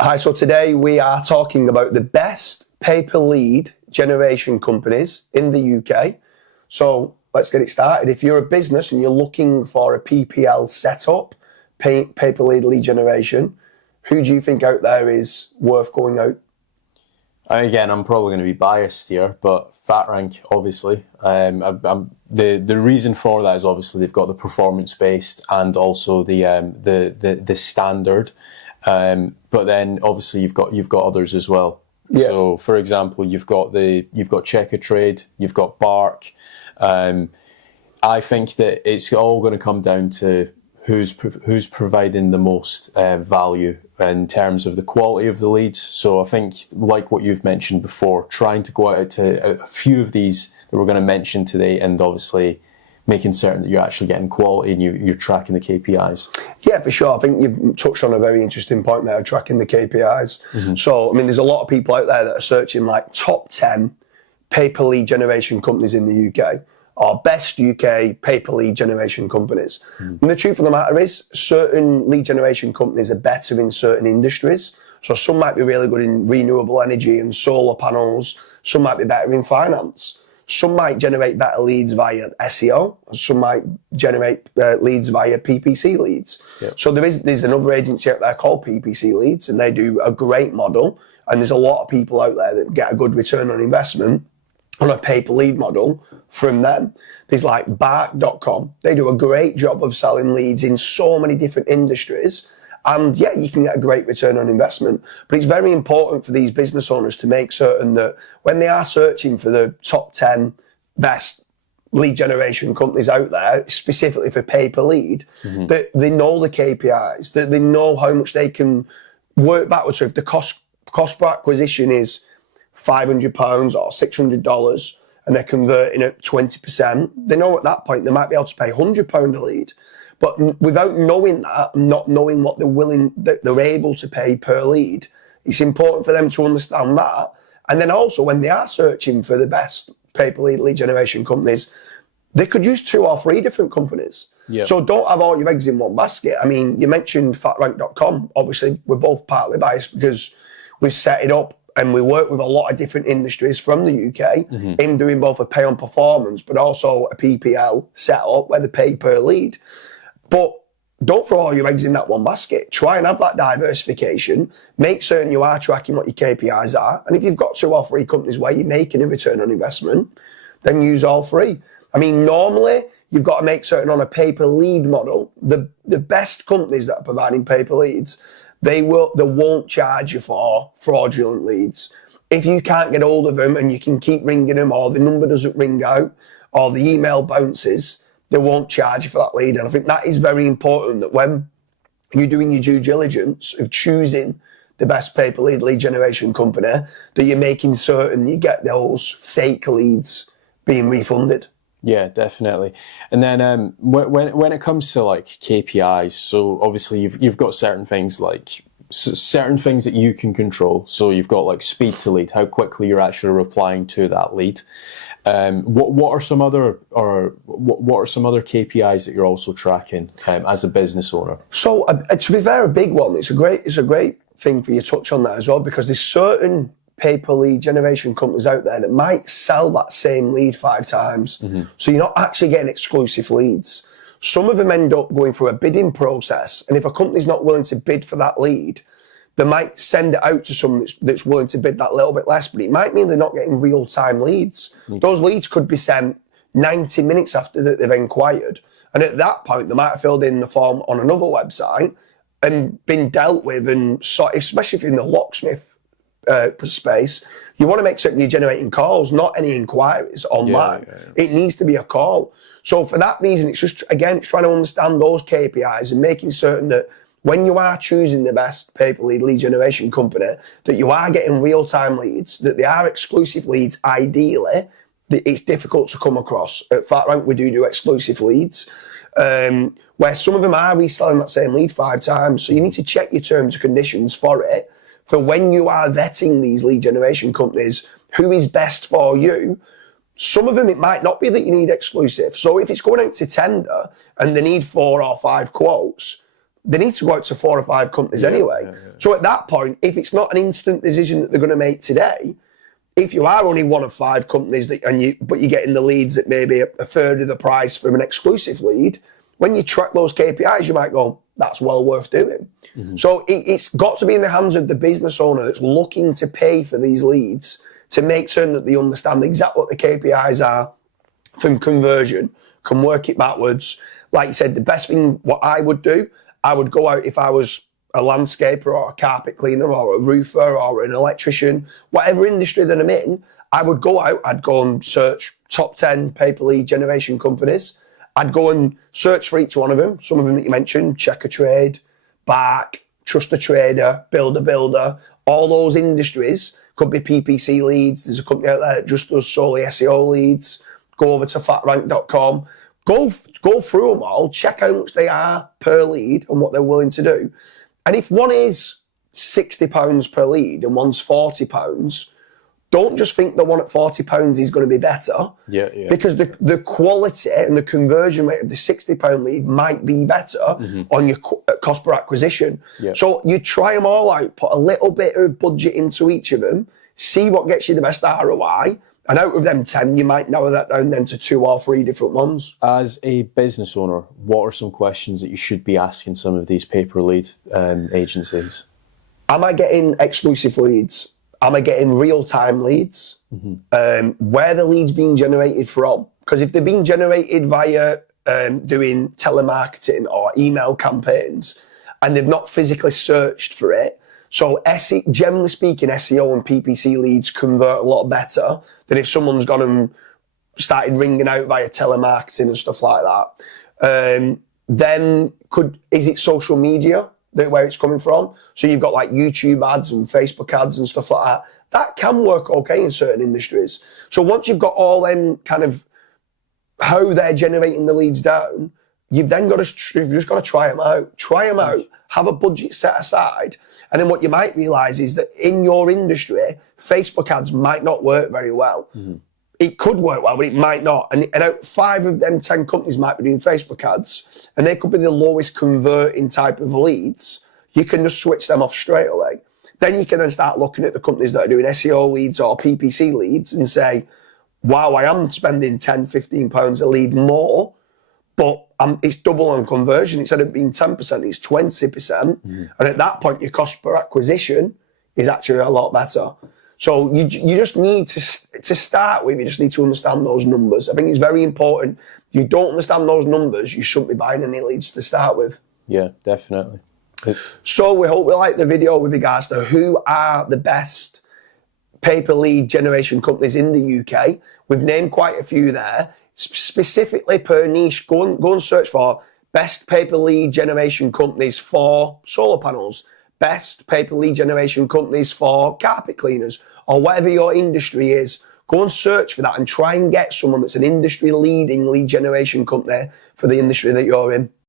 Hi, so today we are talking about the best pay-per-lead generation companies in the UK. So let's get it started. If you're a business and you're looking for a PPL setup, pay-per-lead lead generation, who do you think out there is worth going out? Again, I'm probably going to be biased here, but FatRank, obviously. The reason for that is obviously they've got the performance-based and also the standard. But then obviously you've got others as well. Yeah. So for example, you've got Checker Trade, you've got Bark. I think that it's all going to come down to who's providing the most value in terms of the quality of the leads. So I think, like what you've mentioned before, trying to go out to a few of these that we're going to mention today, and obviously making certain that you're actually getting quality and you're tracking the KPIs. Yeah, for sure. I think you've touched on a very interesting point there, tracking the KPIs. Mm-hmm. So, I mean, there's a lot of people out there that are searching like top 10 pay-per-lead generation companies in the UK, or best UK pay-per-lead generation companies. Mm. And the truth of the matter is, certain lead generation companies are better in certain industries. So some might be really good in renewable energy and solar panels. Some might be better in finance. Some might generate better leads via SEO. Some might generate leads via PPC leads. Yep. So there's another agency out there called PPC Leads, and they do a great model. And there's a lot of people out there that get a good return on investment on a pay-per-lead model from them. There's like Bark.com. They do a great job of selling leads in so many different industries. And yeah, you can get a great return on investment. But it's very important for these business owners to make certain that when they are searching for the top 10 best lead generation companies out there, specifically for pay-per-lead, mm-hmm. that they know the KPIs, that they know how much they can work backwards. So if the cost per acquisition is £500 or $600 and they're converting at 20%, they know at that point they might be able to pay £100 a lead. But without knowing that, and not knowing what they're able to pay per lead, it's important for them to understand that. And then also when they are searching for the best pay-per-lead lead generation companies, they could use 2 or 3 different companies. Yep. So don't have all your eggs in one basket. I mean, you mentioned FatRank.com. Obviously, we're both partly biased because we've set it up and we work with a lot of different industries from the UK mm-hmm. in doing both a pay on performance, but also a PPL setup where they pay per lead. But don't throw all your eggs in that one basket. Try and have that diversification. Make certain you are tracking what your KPIs are. And if you've got 2 or 3 companies where you're making a return on investment, then use all 3. I mean, normally you've got to make certain on a pay-per-lead model, the best companies that are providing pay-per-leads, they won't charge you for fraudulent leads. If you can't get hold of them and you can keep ringing them, or the number doesn't ring out, or the email bounces, they won't charge you for that lead. And I think that is very important, that when you're doing your due diligence of choosing the best pay-per-lead lead generation company, that you're making certain you get those fake leads being refunded. Yeah, definitely. And then when it comes to like KPIs, so obviously you've got certain things that you can control. So you've got like speed to lead, how quickly you're actually replying to that lead. What are some other KPIs that you're also tracking as a business owner? So to be fair, a big one. It's a great thing for you to touch on that as well, because there's certain pay-per-lead generation companies out there that might sell that same lead 5 times. Mm-hmm. So you're not actually getting exclusive leads. Some of them end up going through a bidding process, and if a company's not willing to bid for that lead, they might send it out to someone that's willing to bid that little bit less, but it might mean they're not getting real-time leads. Mm-hmm. Those leads could be sent 90 minutes after that they've inquired. And at that point, they might have filled in the form on another website and been dealt with. And so, especially if you're in the locksmith space, you want to make certain you're generating calls, not any inquiries online. Yeah. It needs to be a call. So for that reason, it's just, again, it's trying to understand those KPIs and making certain that when you are choosing the best pay-per-lead lead generation company, that you are getting real-time leads, that they are exclusive leads ideally, that it's difficult to come across. At FatRank, we do exclusive leads, where some of them are reselling that same lead 5 times. So you need to check your terms and conditions for it. For when you are vetting these lead generation companies, who is best for you? Some of them, it might not be that you need exclusive. So if it's going out to tender and they need 4 or 5 quotes, they need to go out to 4 or 5 companies anyway. So at that point, if it's not an instant decision that they're going to make today, if you are only one of 5 companies but you're getting the leads at maybe a third of the price from an exclusive lead, when you track those KPIs, you might go, that's well worth doing. So it's got to be in the hands of the business owner that's looking to pay for these leads to make certain that they understand exactly what the KPIs are from conversion, can work it backwards. Like you said, the best thing, what I would do, I would go out if I was a landscaper or a carpet cleaner or a roofer or an electrician, whatever industry that I'm in, I would go out, I'd go and search top 10 paper lead generation companies. I'd go and search for each one of them. Some of them that you mentioned, Check a Trade, Bark, Trust a Trader, Build a Builder, all those industries, could be PPC leads. There's a company out there that just does solely SEO leads. Go over to fatrank.com. Go through them all, check how much they are per lead and what they're willing to do. And if one is £60 per lead and one's £40, don't just think the one at £40 is going to be better. Because the quality and the conversion rate of the £60 lead might be better on your cost per acquisition. So you try them all out, put a little bit of budget into each of them, see what gets you the best ROI. And out of them 10, you might narrow that down then to 2 or 3 different ones. As a business owner, what are some questions that you should be asking some of these paper lead agencies? Am I getting exclusive leads? Am I getting real-time leads? Where are the leads being generated from? Because if they're being generated via doing telemarketing or email campaigns and they've not physically searched for it, so generally speaking, SEO and PPC leads convert a lot better than if someone's gone and started ringing out via telemarketing and stuff like that. Then is it social media where it's coming from? So you've got like YouTube ads and Facebook ads and stuff like that. That can work okay in certain industries. So once you've got all them kind of how they're generating the leads down, you've just got to try them out. Try them out. Have a budget set aside. And then what you might realise is that in your industry, Facebook ads might not work very well. It could work well, but it might not. And out 5 of them 10 companies might be doing Facebook ads, and they could be the lowest converting type of leads. You can just switch them off straight away. Then you can then start looking at the companies that are doing SEO leads or PPC leads and say, wow, I am spending £10, £15 a lead more, but it's double on conversion. Instead of being 10%, it's 20%. And at that point, your cost per acquisition is actually a lot better. So you just need to start with, you just need to understand those numbers. I think it's very important. If you don't understand those numbers, you shouldn't be buying any leads to start with. Yeah, definitely. So we hope we like the video with regards to who are the best paper lead generation companies in the UK. We've named quite a few there. Specifically per niche, go and search for best paper lead generation companies for solar panels, best paper lead generation companies for carpet cleaners, or whatever your industry is. Go and search for that and try and get someone that's an industry leading lead generation company for the industry that you're in.